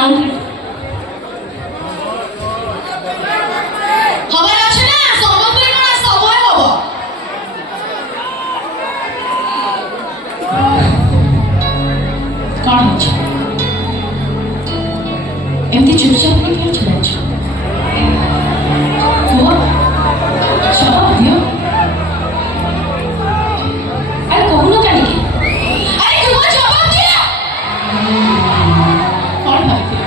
সাউন্ড খবর আছে না সম্বলপুরি কোন সময় হব কଣ হচ্ছে এমতি চুপচাপ করে কেন চলে যাচ্ছ କୁହ ଜବାବ ଦିଅ ଆରେ କହୁନ କାହିଁକି ଆରେ କୁହ ଜବାବ ଦିଅ କଣ ଭାବିଥିଲ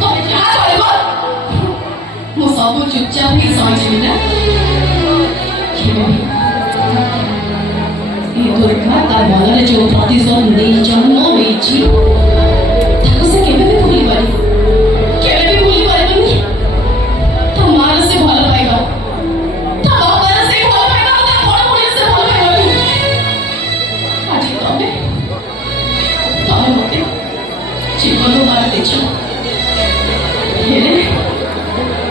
ତମେ ଯାହା କରିବ ମୁଁ ସବୁ ଚୁପଚାପ ହେଇ ସହିଯିବି ନା ଏ ଦୁର୍ଗା ତା ମନରେ ଯୋଉ ପ୍ରତିଶୋଧ ନେଇ ଜନ୍ମ ନେଇଛି ତାକୁ ସେ କେବେ ବି ଭୁଲି ପାରିବ କେବେ ବି ଭୁଲି ପାରିବନି ତା ମାର ସେ ଭଲ ପାଇବା ତା ବାପାର ସେ ଭଲ ପାଇବା ତା ବଡ଼ ଭଉଣୀ ସେ ଭଲ ପାଇବନି ଆଜି ତମେ ମତେ ଜୀବନ ମାର ଦେଇଛ ହେଲେ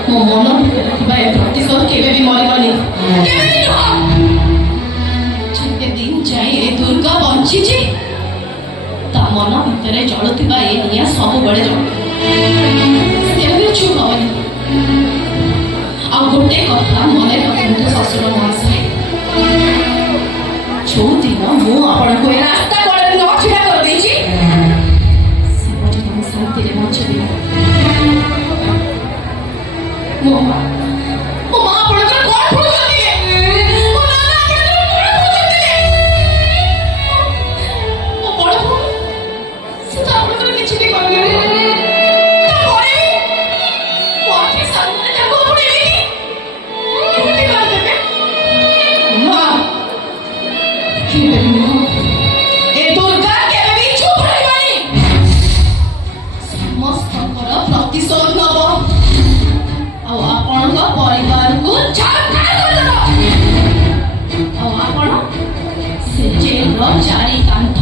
ମୋ ମନ ଭିତରେ ଥିବା ଏ ପ୍ରତିଶୋଧ କେବେ ବି ମରିବନି କେବେ ବି ନୁହଁ ଯେତେ ଦିନ ଯାଏ ଏ ଦୁର୍ଗା ବଞ୍ଚିଛି ତା ମନ ଭିତରେ ଜଳୁଥିବା ଏ ନିଆଁ ସବୁବେଳେ ଜଳୁଥିବ କେବେ ଚୁପ୍ ହବନି ଆଉ ଗୋଟେ କଥା ମନେ ରଖନ୍ତୁ ଶ୍ୱଶୁର ମହାଶୟ ଯୋଉଦିନ ମୁଁ ଆପଣଙ୍କୁ ଏ ରାସ୍ତା କଡ଼ରେ ନ ଛିଡ଼ା କରିଦେଇଛି ସେପଟେ ମୁଁ ଶାନ୍ତିରେ ବଞ୍ଚିବି ମୋ ମା ଆପଣଙ୍କର କଣ ଭୁଲ କରିଥିଲେ ମୋ ନାନା ଆପଣଙ୍କର କଣ ଭୁଲ କରିଥିଲେ ମୋ ବଡ଼ ଭଉଣୀ ସେ ତ ଆପଣଙ୍କର କିଛି ବି କରିଲେନି ତାପରେ ବି ମୋ ଆଖି ସାମ୍ନାରେ ତାକୁ ଆପଣ ଏମିତି କରିଦେବେ ନା କେବେ ବି ନୁହଁ ଏ ଦୁର୍ଗା କେବେ ବି ଚୁପ୍ ରହିବନି ସମସ୍ତଙ୍କର ପ୍ରତିଶୋଧ ନବ ଆଉ ଆପଣଙ୍କ ପରିବାରକୁ ଛାରଖାର କରିଦେବ ଆଉ ଆପଣ ସେ ଜେଲର ଚାରି କାନ୍ଥ